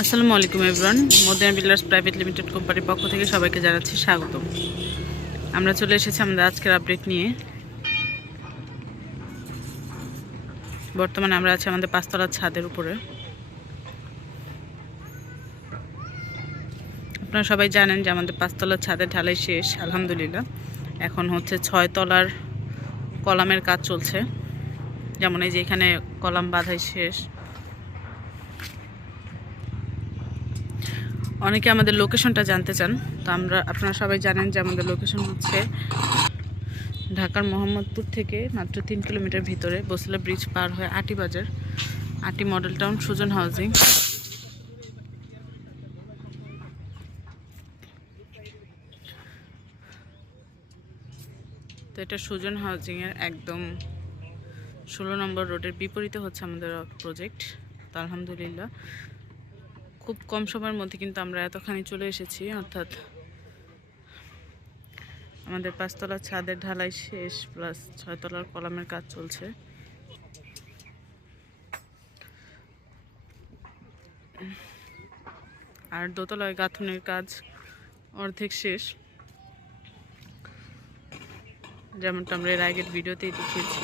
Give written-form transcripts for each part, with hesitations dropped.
আসসালামু আলাইকুম everyone. Madina builders private limited কোম্পানির পক্ষ থেকে সবাইকে জানাচ্ছি স্বাগতম। আমরা চলে এসেছি আমাদের আজকের আপডেট নিয়ে। বর্তমানে আমরা আছি আমাদের পাঁচতলার ছাদের উপরে। আপনারা সবাই জানেন যে আমাদের পাঁচতলার ছাদের ঢালাই শেষ আলহামদুলিল্লাহ। এখন হচ্ছে 6 তলার কলামের কাজ চলছে। যেমন এই যে এখানে কলাম বাঁধাই শেষ। অনেকে আমাদের লোকেশনটা জানতে চান, তো আপনারা সবাই জানেন যে আমাদের লোকেশন হচ্ছে ঢাকার মোহাম্মদপুর থেকে মাত্র 3 কিলোমিটার ভিতরে, বসলা ব্রিজ পার হয়ে আটি বাজার, আটি মডেল টাউন, সুজন হাউজিং। তো এটা সুজন হাউজিংয়ের একদম 16 নম্বর রোডের বিপরীতে হচ্ছে আমাদের প্রজেক্ট। তো আলহামদুলিল্লাহ খুব কম সময়ের মধ্যে কিন্তু আমরা এতখানি চলে এসেছি, অর্থাৎ আমাদের পাঁচতলার ছাদের ঢালাই শেষ, প্লাস 6 তলার কলামের কাজ চলছে। আর দোতলায় গাঁথনের কাজ অর্ধেক শেষ, যেমনটা আমরা এর আগের ভিডিওতেই দেখিয়েছি।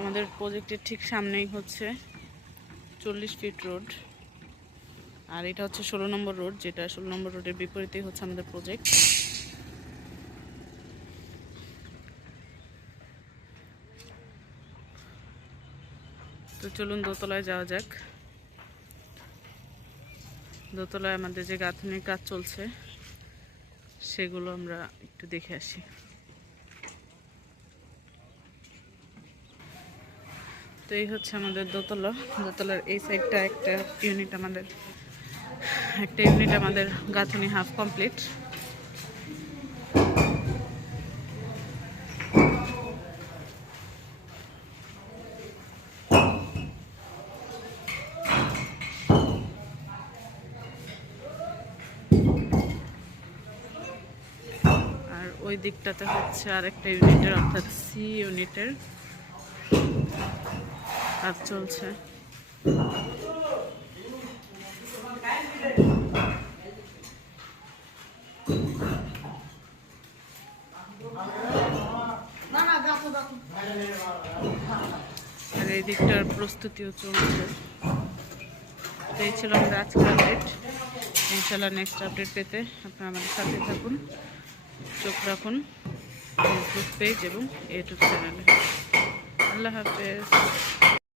আমাদের প্রজেক্টের ঠিক সামনেই হচ্ছে 40 ফিট রোড, আর এটা হচ্ছে 16 নম্বর রোড, যেটা 16 নম্বর রোডের বিপরীতেই হচ্ছে আমাদের প্রজেক্ট। তো চলুন দোতলায় যাওয়া যাক। দোতলায় আমাদের যে গাঁথনির কাজ চলছে সেগুলো আমরা একটু দেখে আসি। তো এই হচ্ছে আমাদের দোতলা। দোতলার এই সাইডটা একটা ইউনিট আমাদের গাঁথনি হাফ কমপ্লিট। আর ওই দিকটাতে হচ্ছে আরেকটা ইউনিটের, অর্থাৎ সি ইউনিটের কাজ চলছে। আর এই দিকটার প্রস্তুতিও চলছে। তো এই ছিল আমাদের আজকের আপডেট। ইনশাল্লাহ নেক্সট আপডেট পেতে আপনারা আমাদের সাথে থাকুন, চোখ রাখুন ফেসবুক পেজ এবং ইউটিউব চ্যানেলে। আল্লাহ হাফেজ।